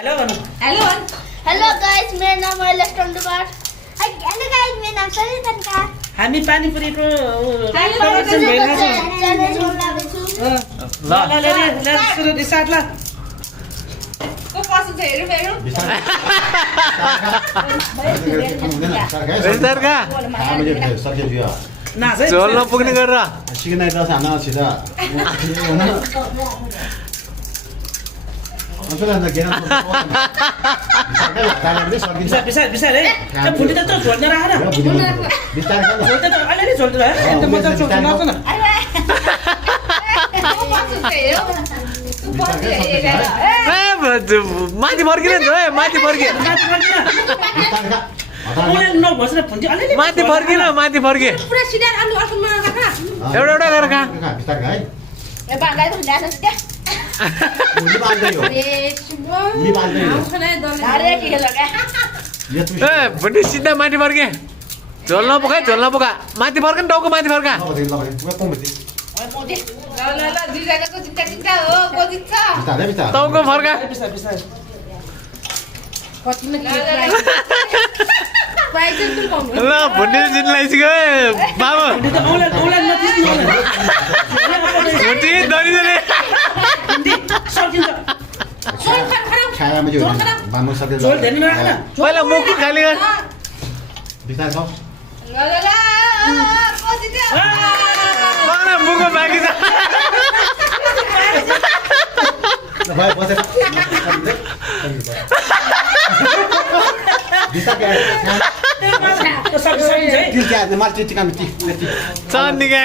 hello भन्नु hello hello guys मेरो नाम अहिलेश टन्डुकार हेलो गाइस मेरो नाम सरिता तन्का हामी पानीपुरीको प्रदर्शन भइरहेको छ ल ल ल सुरु स्टार्ट ल को पसन्द छ हेरौँ हेरौँ सरका नाच है झोल नपुग्ने गरेर चिकन आइटम खाना छिटो बिसार बिसार है त्यो फुटी त झोल्न राख न झोल्दै त अलिअलि झोल्दै है अन्त मजा चोल्छ नाच न को पसन्द छ हेरौँ को पसन्द हेरेर माथि फर्किने है माथि फर्के नभन्छ न फुटी अलिअलि माथि फर्किन माथि फर्के पुरा सिधा आलु अर्को मलाई राख एउटा एउटा गरेर खा ए बालाई त ल्यास के ए सुबो आउँछ नै दले अरे के लगा ए भुटी सिधा माथि फर्के झोल नपुगा झोल नपुगा माथि फर्क टाउको माथि फर्का ल ल दुई जनाको जित्ता जित्ता हो को जित्छ टाउको फर्का बिसार बिसार कतिमा प्राइज चाहिँ पाउनु ल भुटी जित्न लागिसक्यो ए बाबु फुटी त औला औला नतिस्नु भुटी दरी दरी फुटी सकिन्छ झोल धेरै नराख न पहिला मुख खाली गर ल ल ल को जित्छ मलाई मुखमा बाँकी छ सकिन्छ है चन्दिका